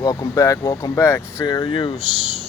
Welcome back. Fair use.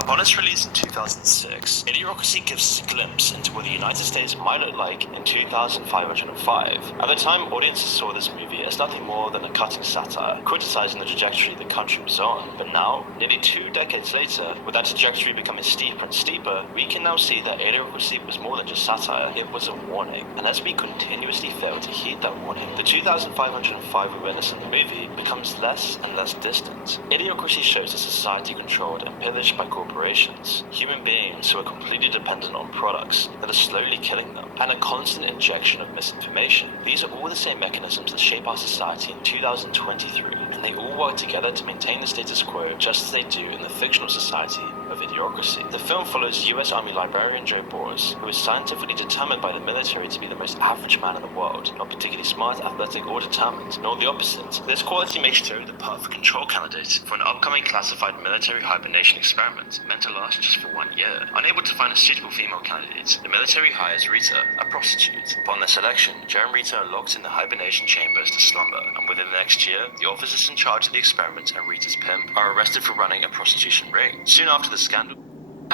Upon its release in 2006, Idiocracy gives a glimpse into what the United States might look like in 2505. At the time, audiences saw this movie as nothing more than a cutting satire, criticizing the trajectory the country was on. But now, nearly 2 decades later, with that trajectory becoming steeper and steeper, we can now see that Idiocracy was more than just satire, it was a warning. And as we continuously fail to heed that warning, the 2505 we witness in the movie becomes less and less distant. Idiocracy shows a society controlled and pillaged by corporations, human beings who are completely dependent on products that are slowly killing them, and a constant injection of misinformation. These are all the same mechanisms that shape our society in 2023, and they all work together to maintain the status quo just as they do in the fictional society of Idiocracy. The film follows US Army librarian Joe Boris, who is scientifically determined by the military to be the most average man in the world, not particularly smart, athletic, or determined, nor the opposite. This quality makes Joe the perfect control candidate for an upcoming classified military hibernation experiment meant to last just for 1 year. Unable to find a suitable female candidate, the military hires Rita, a prostitute. Upon their selection, Joe and Rita are locked in the hibernation chambers to slumber, and within the next year, the officers in charge of the experiment and Rita's pimp are arrested for running a prostitution ring. Soon after the scandal,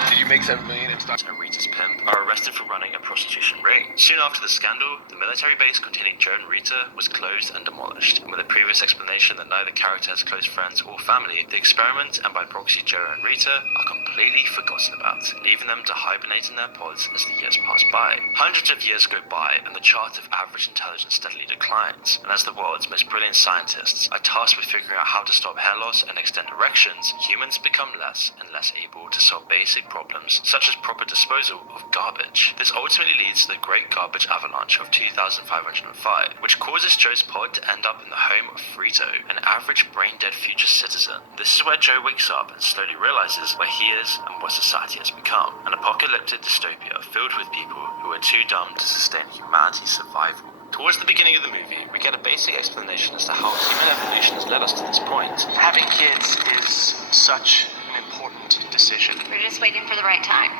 Did you make $7 million and start? and Rita's pimp are arrested for running a prostitution ring. Soon after the scandal, the military base containing Joe and Rita was closed and demolished. And with a previous explanation that neither character has close friends or family, the experiment, and by proxy Joe and Rita, are completely forgotten about, leaving them to hibernate in their pods as the years pass by. Hundreds of years go by, and the chart of average intelligence steadily declines. And as the world's most brilliant scientists are tasked with figuring out how to stop hair loss and extend erections, humans become less and less able to solve basic problems, such as proper disposal of garbage. This ultimately leads to the Great Garbage Avalanche of 2505, which causes Joe's pod to end up in the home of Frito, an average brain-dead future citizen. This is where Joe wakes up and slowly realizes where he is and what society has become, an apocalyptic dystopia filled with people who are too dumb to sustain humanity's survival. Towards the beginning of the movie, we get a basic explanation as to how human evolution has led us to this point. Having kids is such an important decision. We're just waiting for the right time.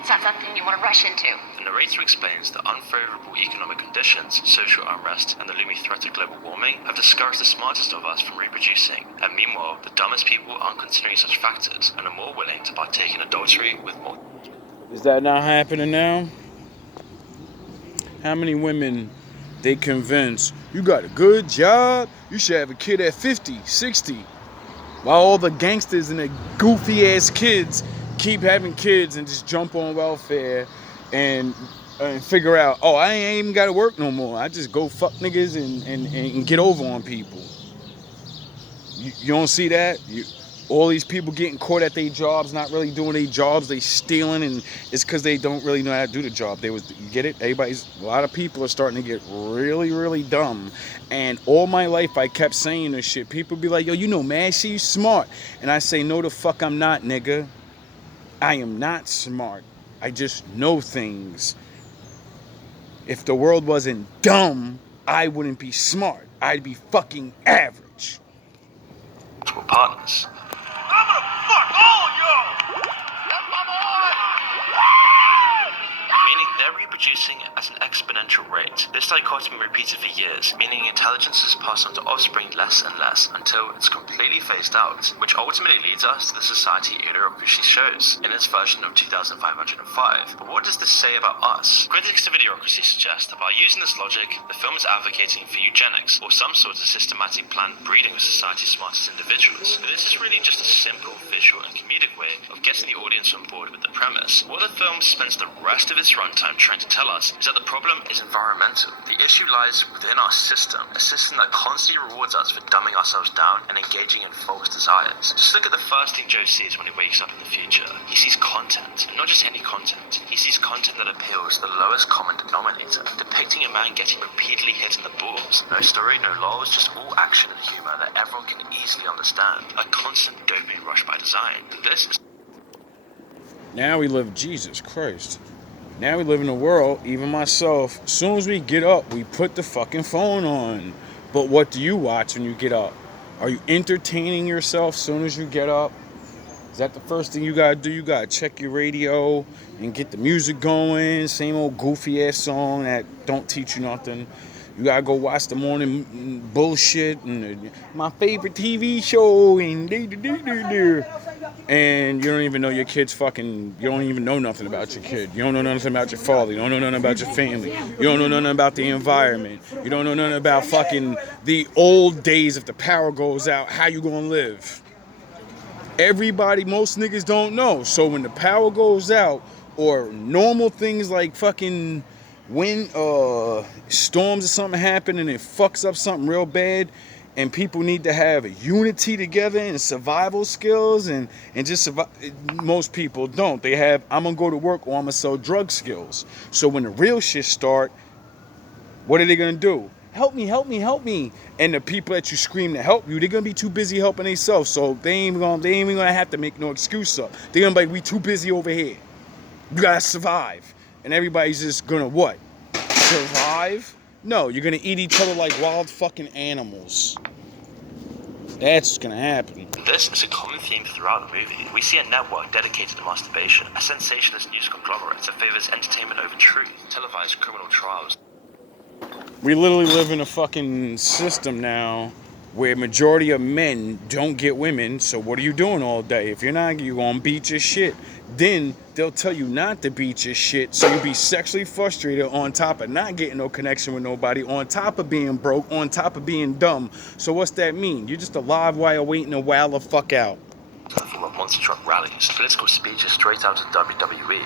It's not something you want to rush into. The narrator explains that unfavorable economic conditions, social unrest, and the looming threat of global warming have discouraged the smartest of us from reproducing. And meanwhile, the dumbest people aren't considering such factors and are more willing to partake in adultery with more. Is that not happening now? How many women they convince you got a good job, you should have a kid at 50, 60, while all the gangsters and the goofy ass kids keep having kids and just jump on welfare and figure out, oh, I ain't even gotta work no more. I just go fuck niggas and get over on people. You don't see that? All these people getting caught at their jobs, not really doing their jobs, they stealing, and it's because they don't really know how to do the job. You get it? A lot of people are starting to get really, really dumb. And all my life I kept saying this shit. People be like, yo, you know, man, she's smart. And I say, no, the fuck I'm not, nigga. I am not smart. I just know things. If the world wasn't dumb, I wouldn't be smart. I'd be fucking average. Partners. I'm gonna fuck all y'all! Meaning they're reproducing at an exponential rate. This dichotomy repeated for years, meaning intelligence is passed on to offspring less and less until it's completely phased out, which ultimately leads us to the society Idiocracy shows in its version of 2505. But what does this say about us? Critics of Idiocracy suggest that by using this logic, the film is advocating for eugenics, or some sort of systematic planned breeding of society's smartest individuals. But this is really just a simple visual and comedic way of getting the audience on board with the premise. What the film spends the rest of its runtime trying to tell us is that the problem is environmental. The issue lies within our system, a system that constantly rewards us for dumbing ourselves down and engaging in false desires. Just look at the first thing Joe sees when he wakes up in the future. He sees content, and not just any content. He sees content that appeals to the lowest common denominator, depicting a man getting repeatedly hit in the balls. No story, no lols, just all action and humor that everyone can easily understand. A constant dopamine rush by design. And this is Now we live, Jesus Christ. Now we live in a world, even myself, as soon as we get up, we put the fucking phone on. But what do you watch when you get up? Are you entertaining yourself as soon as you get up? Is that the first thing you gotta do? You gotta check your radio and get the music going. Same old goofy ass song that don't teach you nothing. You gotta go watch the morning bullshit and my favorite TV show and and you don't even know your kid's fucking. You don't even know nothing about your kid. You don't know nothing about your father. You don't know nothing about your family. You don't know nothing about the environment. You don't know nothing about fucking the old days. If the power goes out, how you gonna live? Everybody, most niggas don't know. So when the power goes out, or normal things like fucking when storms or something happen and it fucks up something real bad, and people need to have a unity together and survival skills and just survive. Most people don't. They have I'm gonna go to work or I'm gonna sell drug skills. So when the real shit start, what are they gonna do? Help me, help me, help me. And the people that you scream to help you, they're gonna be too busy helping themselves. So they ain't even gonna have to make no excuse up. They're gonna be like, we too busy over here. You gotta survive. And everybody's just gonna what? Survive? No, you're gonna eat each other like wild fucking animals. That's gonna happen. This is a common theme throughout the movie. We see a network dedicated to masturbation, a sensationalist news conglomerate that favors entertainment over truth, televised criminal trials. We literally live in a fucking system now where majority of men don't get women, so what are you doing all day? If you're not, you're gonna beat your shit. Then they'll tell you not to beat your shit, so you'll be sexually frustrated on top of not getting no connection with nobody, on top of being broke, on top of being dumb. So what's that mean? You're just a live wire waiting to wow the fuck out. From monster truck rallies, political speeches straight out of WWE.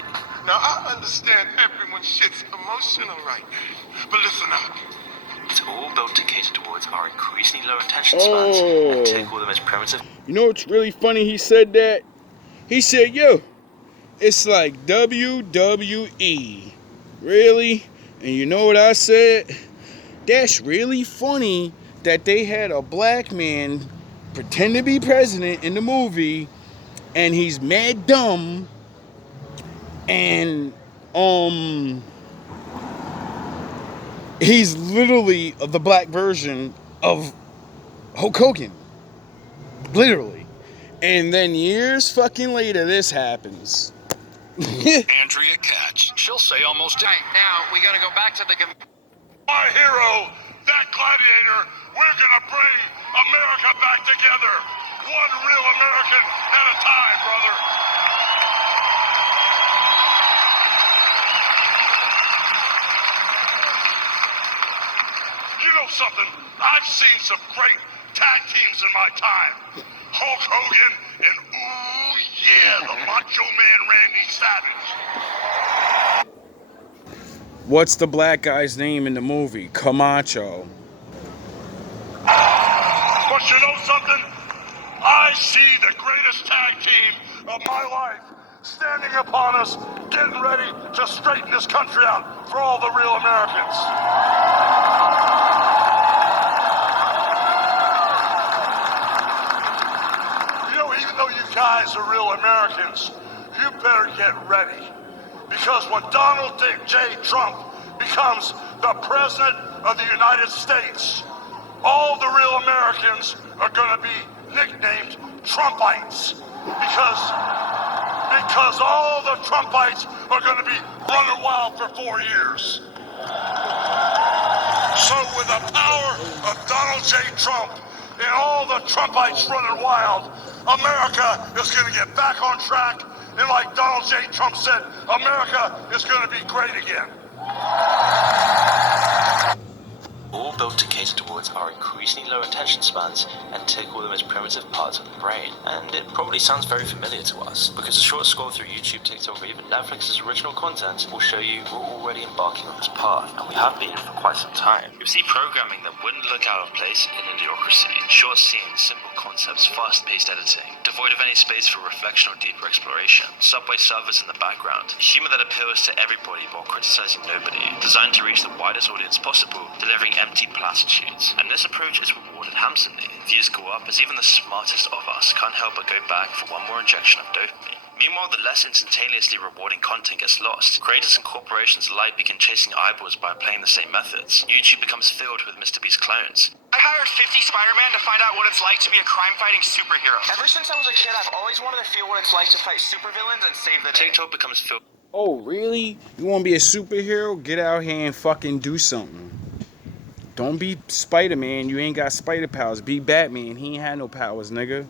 Now, I understand everyone shit's emotional right now, but listen up. It's all built to cater towards our increasingly low attention spans and tickle them as primitive. You know what's really funny? He said that. He said, yo, it's like WWE. Really? And you know what I said? That's really funny that they had a black man pretend to be president in the movie, and he's mad dumb, and he's literally the black version of Hulk Hogan. Literally. And then years fucking later, this happens. Andrea Katz. She'll say almost Right, now we gotta go back to the... my hero, that gladiator. We're gonna bring America back together. One real American at a time, brother. You know something? I've seen some great tag teams in my time. Hulk Hogan and, ooh yeah, the Macho Man Randy Savage. What's the black guy's name in the movie? Camacho. But you know something? I see the greatest tag team of my life standing upon us, getting ready to straighten this country out for all the real Americans. You know, even though you guys are real Americans, you better get ready. Because when Donald J. Trump becomes the President of the United States, all the real Americans are going to be nicknamed Trumpites. Because all the Trumpites are going to be running wild for 4 years. So with the power of Donald J. Trump and all the Trumpites running wild, America is going to get back on track. And like Donald J. Trump said, America is going to be great again. All built to cater towards our increasingly low attention spans and tickle them as primitive parts of the brain. And it probably sounds very familiar to us, because a short scroll through YouTube, TikTok, or even Netflix's original content will show you we're already embarking on this path, and we have been for quite some time. You see programming that wouldn't look out of place in idiocracy. Short scenes, simple concepts, fast-paced editing, devoid of any space for reflection or deeper exploration. Subway servers in the background, humor that appeals to everybody while criticizing nobody, designed to reach the widest audience possible, delivering empty platitudes. And this approach is rewarded handsomely. Views go up as even the smartest of us can't help but go back for one more injection of dopamine. Meanwhile, the less instantaneously rewarding content gets lost. Creators and corporations alike begin chasing eyeballs by applying the same methods. YouTube becomes filled with Mr. Beast clones. I hired 50 Spider-Man to find out what it's like to be a crime-fighting superhero. Ever since I was a kid, I've always wanted to feel what it's like to fight supervillains and save the day. TikTok becomes filled. Oh, really? You want to be a superhero? Get out here and fucking do something. Don't be Spider-Man. You ain't got spider powers. Be Batman. He ain't had no powers, nigga.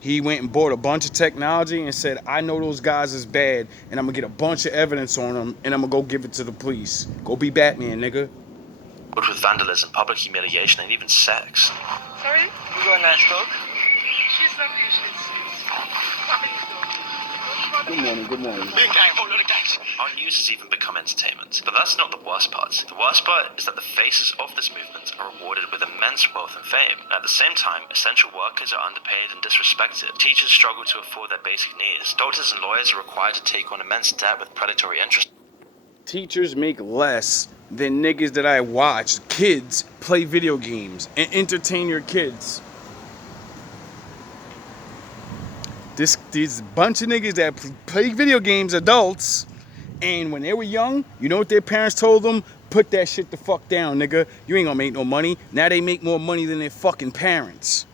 He went and bought a bunch of technology and said, I know those guys is bad, and I'm going to get a bunch of evidence on them, and I'm going to go give it to the police. Go be Batman, nigga. But with vandalism, public humiliation, and even sex. Sorry? You got a nice dog? She's lovely. She's Good morning, good morning. Whole lot of gangs. Our news has even become entertainment. But that's not the worst part. The worst part is that the faces of this movement are rewarded with immense wealth and fame. And at the same time, essential workers are underpaid and disrespected. Teachers struggle to afford their basic needs. Doctors and lawyers are required to take on immense debt with predatory interest. Teachers make less than niggas that I watch kids play video games and entertain your kids. These bunch of niggas that play video games, adults, and when they were young, you know what their parents told them? Put that shit the fuck down, nigga. You ain't gonna make no money. Now they make more money than their fucking parents.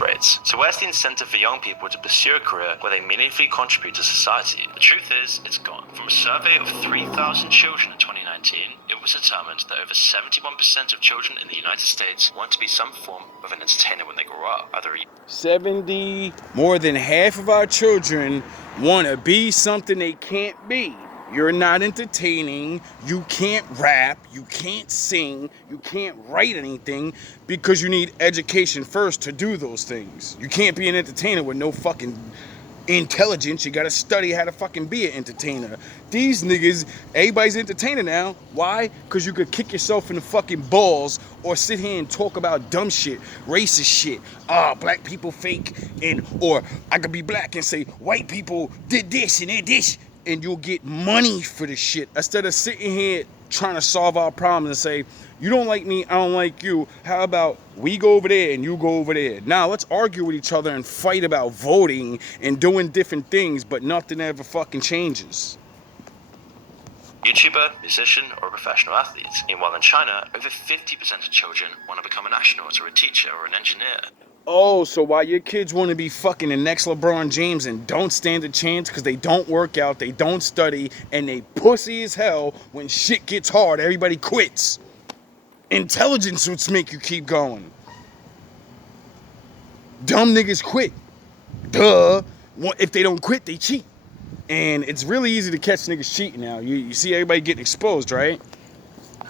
Rates. So where's the incentive for young people to pursue a career where they meaningfully contribute to society? The truth is, it's gone. From a survey of 3,000 children in 2019, it was determined that over 71% of children in the United States want to be some form of an entertainer when they grow up. More than half of our children want to be something they can't be. You're not entertaining, you can't rap, you can't sing, you can't write anything because you need education first to do those things. You can't be an entertainer with no fucking intelligence. You gotta study how to fucking be an entertainer. These niggas, everybody's entertainer now. Why? Because you could kick yourself in the fucking balls or sit here and talk about dumb shit, racist shit. Black people fake, or I could be black and say white people did this and did this. And you'll get money for the shit instead of sitting here trying to solve our problems and say, you don't like me, I don't like you. How about we go over there and you go over there? Now let's argue with each other and fight about voting and doing different things, but nothing ever fucking changes. YouTuber, musician, or a professional athlete. Meanwhile in China, over 50% of children want to become an astronaut or a teacher or an engineer. Oh, so while your kids want to be fucking the next LeBron James and don't stand a chance because they don't work out, they don't study, and they pussy as hell, when shit gets hard, everybody quits. Intelligence would make you keep going. Dumb niggas quit. Duh. If they don't quit, they cheat. And it's really easy to catch niggas cheating now. You see everybody getting exposed, right?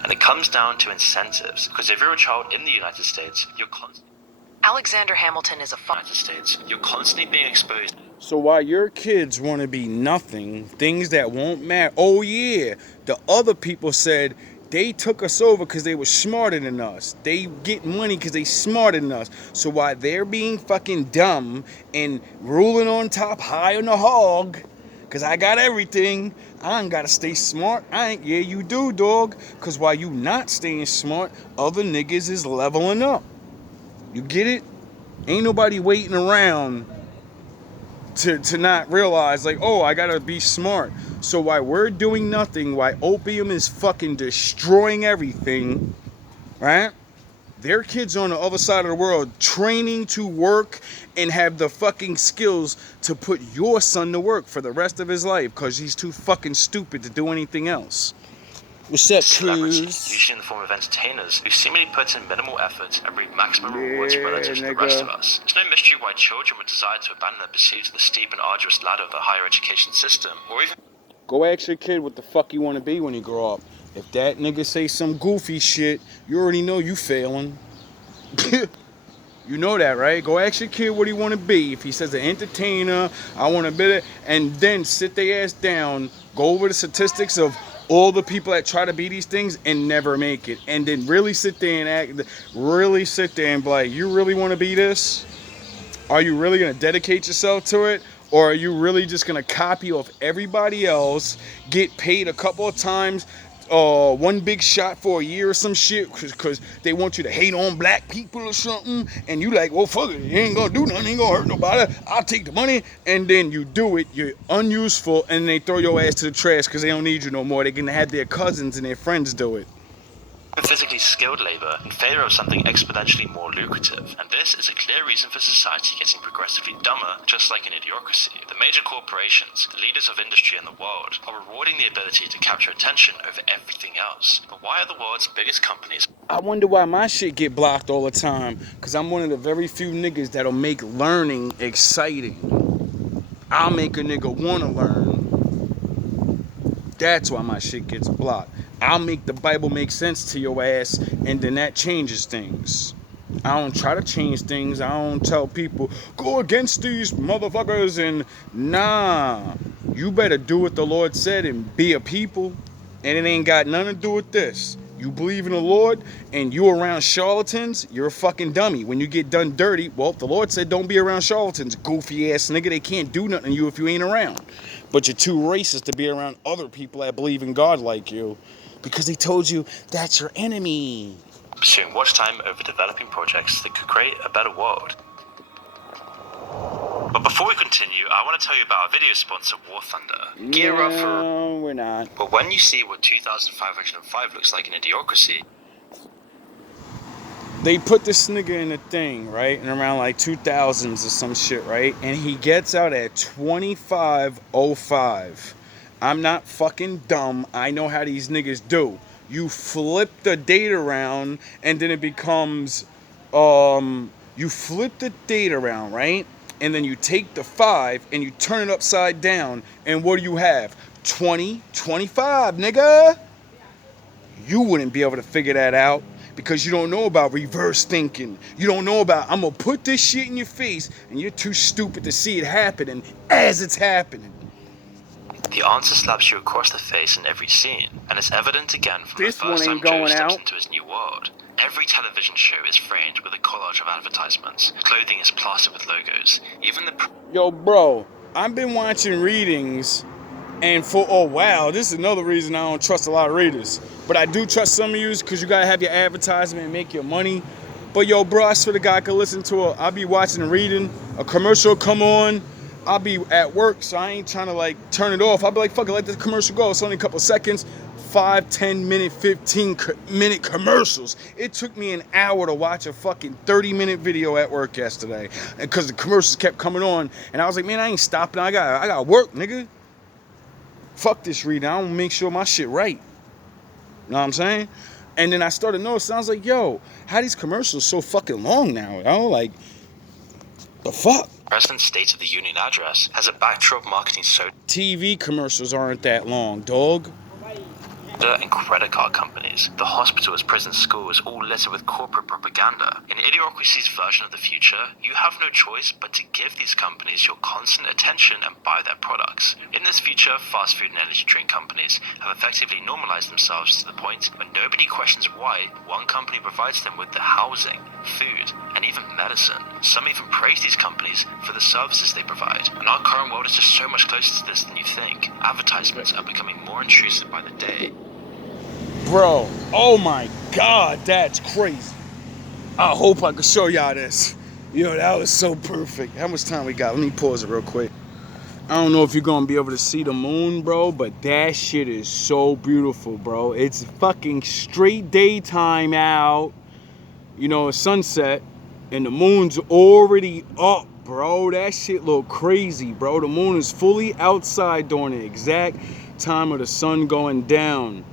And it comes down to incentives. Because if you're a child in the United States, you're Alexander Hamilton is a United States, you're constantly being exposed. So while your kids want to be nothing, things that won't matter. Oh yeah, the other people said they took us over because they were smarter than us. They get money because they smarter than us. So while they're being fucking dumb and ruling on top, high on the hog, because I got everything, I ain't got to stay smart. Yeah, you do, dog. Because while you not staying smart, other niggas is leveling up. You get it? Ain't nobody waiting around to not realize, like, oh, I gotta be smart. So while we're doing nothing, while opium is fucking destroying everything, right? Their kids on the other side of the world training to work and have the fucking skills to put your son to work for the rest of his life because he's too fucking stupid to do anything else. What's up, celebrities, Cruz? usually in the form of entertainers, who seemingly put in minimal effort and reap maximum rewards relative to the rest of us. It's no mystery why children would decide to abandon their pursuit of the steep and arduous ladder of the higher education system, or even... Go ask your kid what the fuck you want to be when you grow up. If that nigga say some goofy shit, you already know you failing. You know that, right? Go ask your kid what he want to be. If he says an entertainer, I want to be it, and then sit their ass down, go over the statistics of all the people that try to be these things and never make it, and then really sit there and be like, you really want to be this? Are you really going to dedicate yourself to it? Or are you really just going to copy off everybody else, get paid a couple of times, one big shot for a year or some shit because they want you to hate on black people or something, and you like, well, fuck it, you ain't gonna do nothing, ain't gonna hurt nobody, I'll take the money, and then you do it, you're unuseful, and they throw your ass to the trash because they don't need you no more. They can have their cousins and their friends do it. physically skilled labor in favor of something exponentially more lucrative. And this is a clear reason for society getting progressively dumber, just like in idiocracy. The major corporations, the leaders of industry in the world, are rewarding the ability to capture attention over everything else. But why are the world's biggest companies... I wonder why my shit get blocked all the time, because I'm one of the very few niggas that'll make learning exciting. I'll make a nigga want to learn. That's why my shit gets blocked. I'll make the Bible make sense to your ass, and then that changes things. I don't try to change things. I don't tell people, go against these motherfuckers, and nah. You better do what the Lord said and be a people, and it ain't got nothing to do with this. You believe in the Lord, and you around charlatans, you're a fucking dummy. When you get done dirty, well, the Lord said don't be around charlatans, goofy ass nigga. They can't do nothing to you if you ain't around. But you're too racist to be around other people that believe in God like you, because they told you that's your enemy. Pursuing watch time over developing projects that could create a better world. But before we continue, I want to tell you about our video sponsor, War Thunder. Gear up for... No, we're not. But when you see what 2505 looks like in idiocracy... They put this nigga in a thing, right? And around like 2000s or some shit, right? And he gets out at 2505. I'm not fucking dumb. I know how these niggas do. You flip the date around, and then it becomes, you flip the date around, right? And then you take the 5 and you turn it upside down, and what do you have? 2025, nigga. You wouldn't be able to figure that out because you don't know about reverse thinking. You don't know about, I'm gonna put this shit in your face, and you're too stupid to see it happening as it's happening. The answer slaps you across the face in every scene, and it's evident again from This the first one time ain't Joe going steps out. into his new world. Every television show is framed with a collage of advertisements. Clothing is plastered with logos. Even the... Yo, bro, I've been watching readings, and for a while, this is another reason I don't trust a lot of readers. But I do trust some of you because you gotta have your advertisement and make your money. But yo, bro, I swear to God, I could listen to I'll be watching a reading, a commercial come on, I'll be at work, so I ain't trying to like turn it off. I'll be like, fuck it, let this commercial go. It's only a couple seconds. 5, 10 minute, 15 minute commercials. It took me an hour to watch a fucking 30-minute video at work yesterday, because the commercials kept coming on, and I was like, man, I ain't stopping. I got work, nigga. Fuck this reading. I don't make sure my shit right. You know what I'm saying? And then I started noticing, I was like, yo, how these commercials so fucking long now? Yo, like, the fuck? President's State of the Union address has a backdrop marketing so... TV commercials aren't that long, dog. and credit card companies. The hospitals, prisons, schools, all littered with corporate propaganda. In Idiocracy's version of the future, you have no choice but to give these companies your constant attention and buy their products. In this future, fast food and energy drink companies have effectively normalized themselves to the point where nobody questions why one company provides them with the housing, food, and even medicine. Some even praise these companies for the services they provide. And our current world is just so much closer to this than you think. Advertisements are becoming more intrusive by the day. Bro, oh my God, that's crazy. I hope I can show y'all this. Yo, that was so perfect. How much time we got? Let me pause it real quick. I don't know if you're gonna be able to see the moon, bro, but that shit is so beautiful, bro. It's fucking straight daytime out. You know, it's sunset, and the moon's already up, bro. That shit look crazy, bro. The moon is fully outside during the exact time of the sun going down.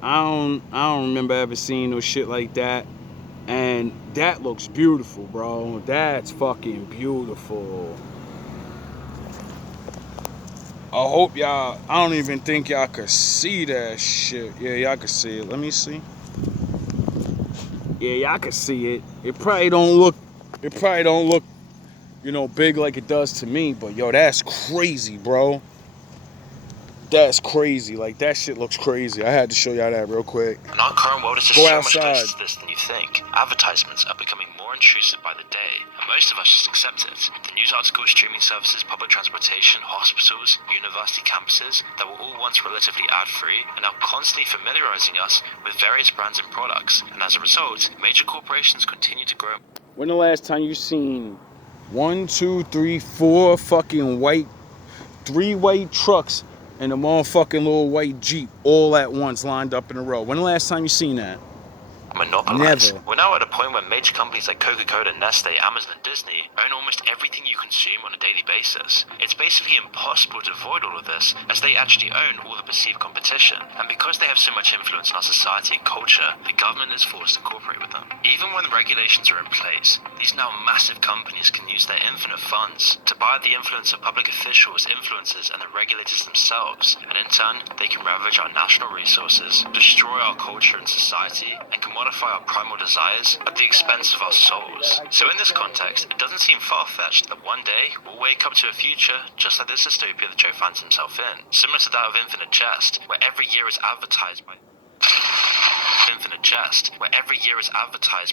I don't remember ever seeing no shit like that. And that looks beautiful, bro. That's fucking beautiful. I hope y'all, I don't even think y'all could see that shit. Yeah, y'all can see it. Let me see. Yeah, y'all can see it. It probably don't look, you know, big like it does to me. But yo, that's crazy, bro. That's crazy. Like, that shit looks crazy. I had to show y'all that real quick. And our current world is just so much closer to this than you think. Advertisements are becoming more intrusive by the day, and most of us just accept it. The news articles, streaming services, public transportation, hospitals, university campuses that were all once relatively ad-free are now constantly familiarizing us with various brands and products. And as a result, major corporations continue to grow. When the last time you seen 1, 2, 3, 4 fucking three white trucks and a motherfucking little white Jeep all at once lined up in a row? When the last time you seen that? monopolize. Never. We're now at a point where major companies like Coca-Cola, Nestle, Amazon, and Disney own almost everything you consume on a daily basis. It's basically impossible to avoid all of this, as they actually own all the perceived competition, and because they have so much influence in our society and culture, the government is forced to cooperate with them. Even when regulations are in place, these now massive companies can use their infinite funds to buy the influence of public officials, influencers, and the regulators themselves, and in turn, they can ravage our national resources, destroy our culture and society, and commodify our primal desires at the expense of our souls. So in this context, it doesn't seem far-fetched that one day we'll wake up to a future just like this dystopia that Joe finds himself in, similar to that of Infinite Jest, where every year is advertised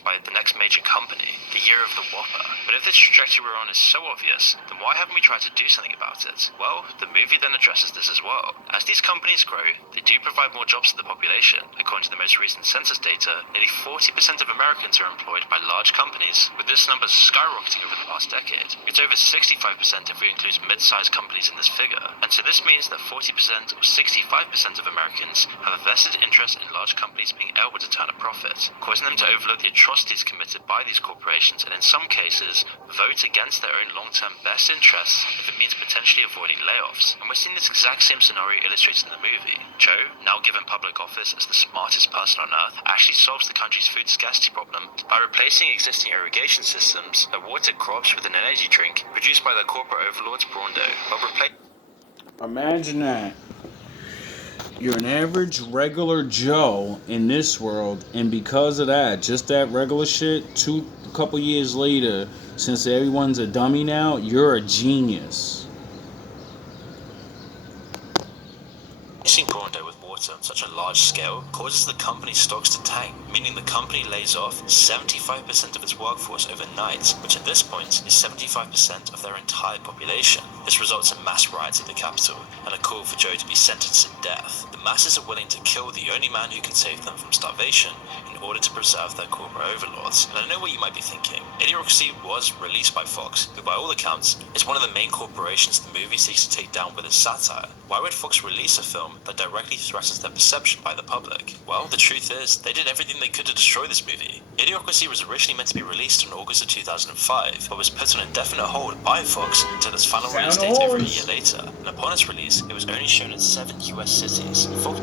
by the next major company, the year of the Whopper. But if this trajectory we're on is so obvious, then why haven't we tried to do something about it? Well, the movie then addresses this as well. As these companies grow, they do provide more jobs to the population. According to the most recent census data, nearly 40% of Americans are employed by large companies, with this number skyrocketing over the past decade. It's over 65% if we include mid-sized companies in this figure. And so this means that 40% or 65% of Americans have a vested interest in large companies being able to turn a profit, causing them to overlook the atrocities committed by these corporations and in some cases vote against their own long-term best interests if it means potentially avoiding layoffs. And we're seeing this exact same scenario illustrated in the movie. Joe, now given public office as the smartest person on earth, actually solves the country's food scarcity problem by replacing existing irrigation systems that watered crops with an energy drink produced by their corporate overlords Brondo, Imagine that. You're an average regular Joe in this world, and because of that, just that regular shit, a couple years later, since everyone's a dummy now, you're a genius. Replacing Brondo with water on such a large scale causes the company's stocks to tank, meaning the company lays off 75% of its workforce overnight, which at this point is 75% of their entire population. This results in mass riots at the capital and a call for Joe to be sentenced to death. The masses are willing to kill the only man who can save them from starvation in order to preserve their corporate overlords. And I know what you might be thinking. Idiocracy was released by Fox, who by all accounts is one of the main corporations the movie seeks to take down with its satire. Why would Fox release a film that directly threatens their perception by the public? Well, the truth is, they did everything they could to destroy this movie. Idiocracy was originally meant to be released in August of 2005, but was put on indefinite hold by Fox until its final release date over a year later. And upon its release, it was only shown in 7 US cities. Fox...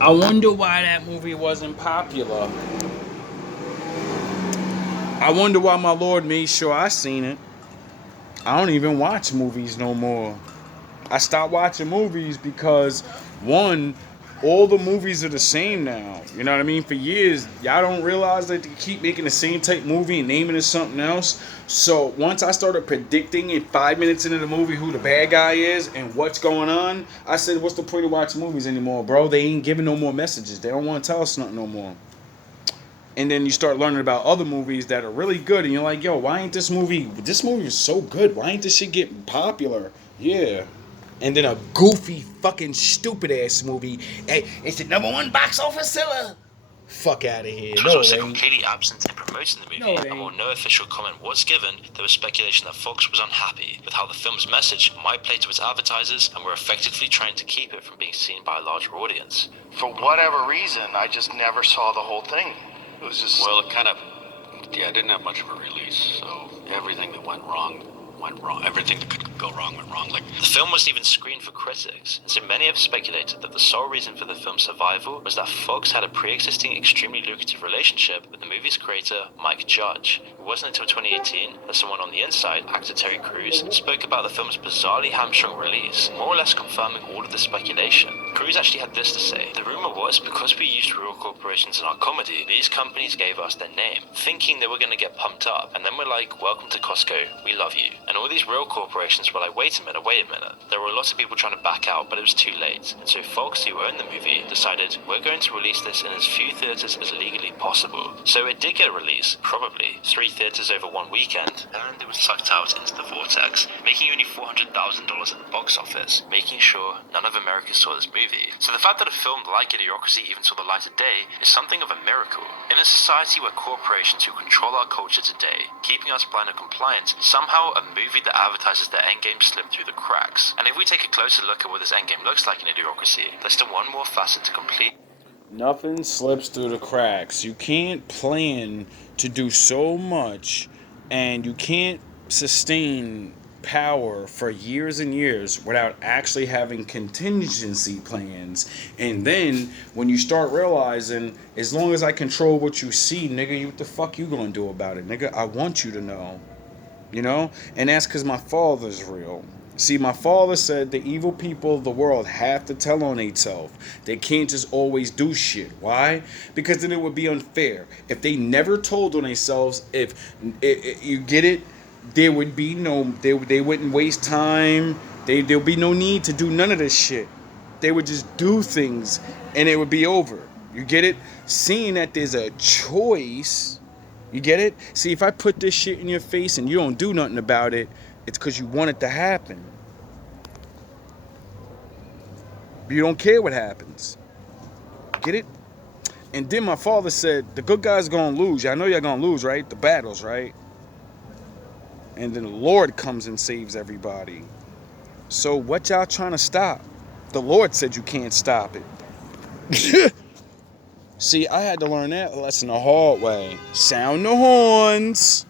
I wonder why that movie wasn't popular. I wonder why my Lord made sure I seen it. I don't even watch movies no more. I stopped watching movies because, one, all the movies are the same now. You know what I mean? For years, y'all don't realize that they keep making the same type movie and naming it something else. So once I started predicting in 5 minutes into the movie who the bad guy is and what's going on, I said, what's the point of watching movies anymore, bro? They ain't giving no more messages. They don't want to tell us nothing no more. And then you start learning about other movies that are really good, and you're like, yo, why ain't this movie is so good? Why ain't this shit getting popular? Yeah. And then a goofy, fucking, stupid-ass movie. Hey, it's the #1 box office seller. Fuck out of here. Which was also completely absent in promoting the movie, and while no official comment was given, there was speculation that Fox was unhappy with how the film's message might play to its advertisers and were effectively trying to keep it from being seen by a larger audience. For whatever reason, I just never saw the whole thing. It was just... Well, it didn't have much of a release, so everything that went wrong. Everything that could go wrong went wrong. The film wasn't even screened for critics, and so many have speculated that the sole reason for the film's survival was that Fox had a pre-existing extremely lucrative relationship with the movie's creator, Mike Judge. It wasn't until 2018 that someone on the inside, actor Terry Crews, spoke about the film's bizarrely hamstrung release, more or less confirming all of the speculation. Crews actually had this to say: the rumor was because we used real corporations in our comedy, these companies gave us their name, thinking they were going to get pumped up, and then we're like, welcome to Costco, we love you. And all these real corporations were like, wait a minute. There were a lot of people trying to back out, but it was too late. And so Fox, who owned the movie, decided, we're going to release this in as few theaters as legally possible. So it did get a release, probably 3 theaters over 1 weekend, and it was sucked out into the vortex, making only $400,000 at the box office, making sure none of America saw this movie. So the fact that a film like Idiocracy even saw the light of day is something of a miracle. In a society where corporations who control our culture today, keeping us blind and compliant, somehow a movie that advertises their endgame slipped through the cracks. And if we take a closer look at what this endgame looks like in Idiocracy, there's still one more facet to complete. Nothing slips through the cracks. You can't plan to do so much, and you can't sustain power for years and years without actually having contingency plans. And then when you start realizing, as long as I control what you see, nigga, what the fuck you gonna do about it, nigga? I want you to know. You know? And that's because my father's real. See, my father said the evil people of the world have to tell on themselves. They can't just always do shit. Why? Because then it would be unfair. If they never told on themselves, if you get it, there would be no, they wouldn't waste time. There'll be no need to do none of this shit. They would just do things and it would be over. You get it? Seeing that there's a choice. You get it? See, if I put this shit in your face and you don't do nothing about it, it's because you want it to happen. You don't care what happens. Get it? And then my father said, the good guys gonna lose. Y'all know y'all gonna lose, right? The battles, right? And then the Lord comes and saves everybody. So what y'all trying to stop? The Lord said you can't stop it. See, I had to learn that lesson the hard way. Sound the horns.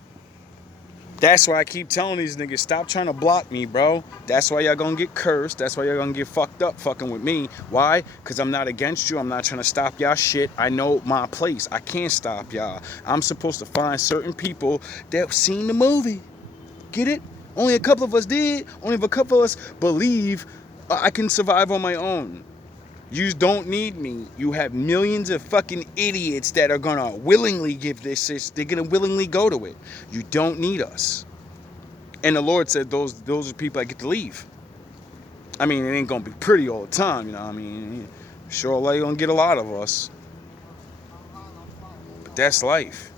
That's why I keep telling these niggas, stop trying to block me, bro. That's why y'all gonna get cursed. That's why y'all gonna get fucked up fucking with me. Why? Because I'm not against you. I'm not trying to stop y'all shit. I know my place. I can't stop y'all. I'm supposed to find certain people that seen the movie. Get it? Only a couple of us did. Only a couple of us believe I can survive on my own. You don't need me. You have millions of fucking idiots that are gonna willingly give this. They're gonna willingly go to it. You don't need us. And the Lord said those are people that get to leave. I mean, it ain't gonna be pretty all the time, you know what I mean? Sure, you're gonna get a lot of us. But that's life.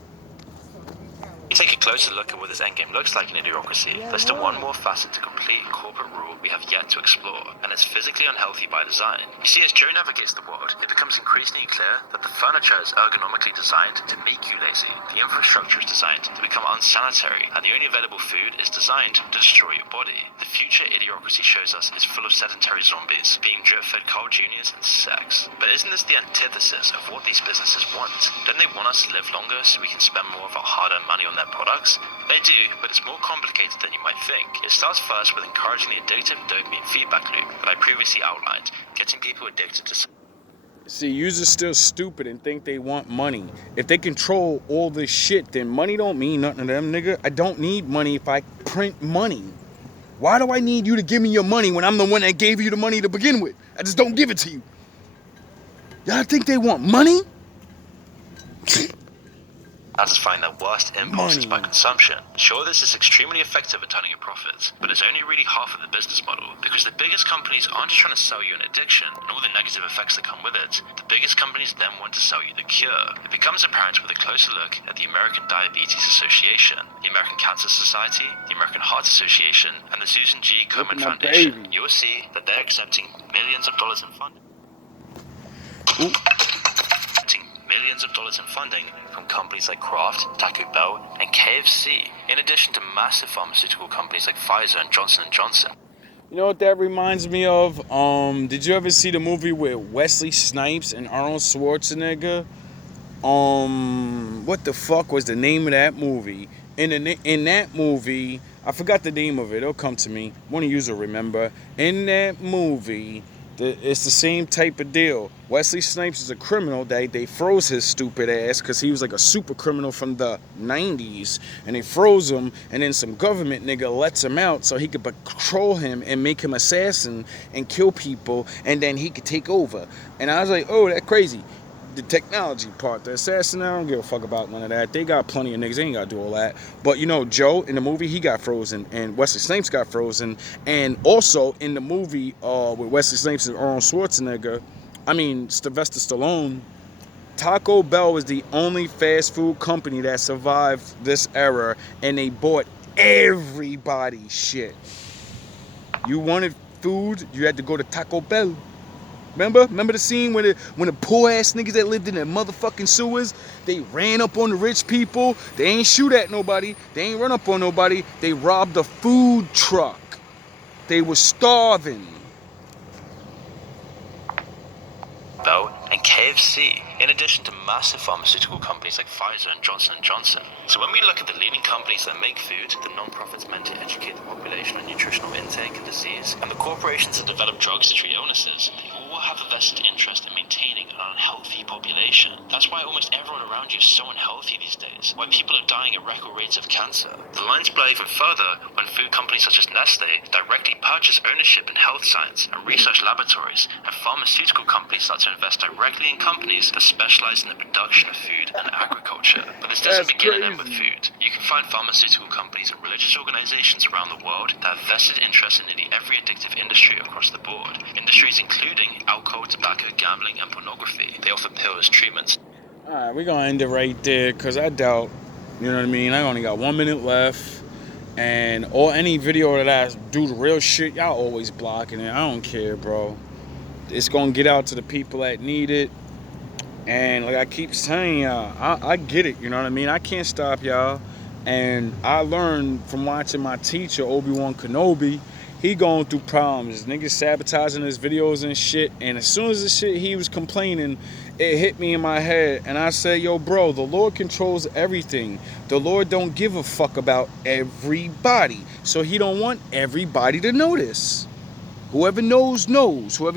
You take a closer look at what this endgame looks like in Idiocracy, there's still one more facet to complete corporate rule we have yet to explore, and it's physically unhealthy by design. You see, as Joe navigates the world, it becomes increasingly clear that the furniture is ergonomically designed to make you lazy, the infrastructure is designed to become unsanitary, and the only available food is designed to destroy your body. The future Idiocracy shows us is full of sedentary zombies, being drip-fed Carl Juniors and sex. But isn't this the antithesis of what these businesses want? Don't they want us to live longer so we can spend more of our hard-earned money on their products? They do, but it's more complicated than you might think. It starts first with encouraging the addictive dopamine feedback loop that I previously outlined, getting people addicted to... See, users still stupid and think they want money. If they control all this shit, then money don't mean nothing to them, nigga. I don't need money if I print money. Why do I need you to give me your money when I'm the one that gave you the money to begin with? I just don't give it to you. Y'all think they want money? Satisfying their worst impulses by consumption. Sure, this is extremely effective at turning a profit, but it's only really half of the business model, because the biggest companies aren't just trying to sell you an addiction and all the negative effects that come with it. The biggest companies then want to sell you the cure. It becomes apparent with a closer look at the American Diabetes Association, the American Cancer Society, the American Heart Association, and the Susan G. Komen Foundation. You will see that they're accepting millions of dollars in funding. Millions of dollars in funding from companies like Kraft, Taco Bell, and KFC, in addition to massive pharmaceutical companies like Pfizer and Johnson & Johnson. You know what that reminds me of? Did you ever see the movie with Wesley Snipes and Arnold Schwarzenegger? What the fuck was the name of that movie? In that movie, I forgot the name of it. It'll come to me. One of you will remember. In that movie, it's the same type of deal. Wesley Snipes is a criminal. They froze his stupid ass because he was like a super criminal from the 90s. And they froze him, and then some government nigga lets him out so he could patrol him and make him assassin and kill people, and then he could take over. And I was like, oh, that's crazy. The technology part, the assassin, I don't give a fuck about none of that. They got plenty of niggas, they ain't gotta do all that. But you know, Joe in the movie, he got frozen, and Wesley Snipes got frozen. And also in the movie with Wesley Snipes and Arnold Schwarzenegger, Sylvester Stallone, Taco Bell was the only fast food company that survived this era, and they bought everybody's shit. You wanted food, you had to go to Taco Bell. Remember the scene when the poor ass niggas that lived in the motherfucking sewers, they ran up on the rich people. They ain't shoot at nobody. They ain't run up on nobody. They robbed a food truck. They were starving. Bell and KFC, in addition to massive pharmaceutical companies like Pfizer and Johnson & Johnson. So when we look at the leading companies that make food, the non-profits meant to educate the population on nutritional intake and disease, and the corporations that develop drugs to treat illnesses, they all have a vested interest in maintaining an unhealthy population. That's why almost everyone around you is so unhealthy these days, why people are dying at record rates of cancer. The lines blur even further when food companies such as Nestle directly purchase ownership in health science and research laboratories, and pharmaceutical companies start to invest directly in companies that specialize in the production of food and agriculture. But this doesn't begin and end with food. You can find pharmaceutical companies and religious organizations around the world that have vested interest in nearly every addictive industry across the board. Industries including alcohol, tobacco, gambling, and pornography. They offer pill as treatments. Alright, we're gonna end it right there, because I doubt, you know what I mean, I only got 1 minute left. And or any video that I do the real shit, y'all always blocking it. I don't care, bro. It's gonna get out to the people that need it. And like I keep saying, y'all, I get it, you know what I mean? I can't stop y'all. And I learned from watching my teacher, Obi-Wan Kenobi. He going through problems. Niggas sabotaging his videos and shit. And as soon as the shit he was complaining, it hit me in my head. And I said, yo, bro, the Lord controls everything. The Lord don't give a fuck about everybody. So he don't want everybody to know this. Whoever knows, knows. Whoever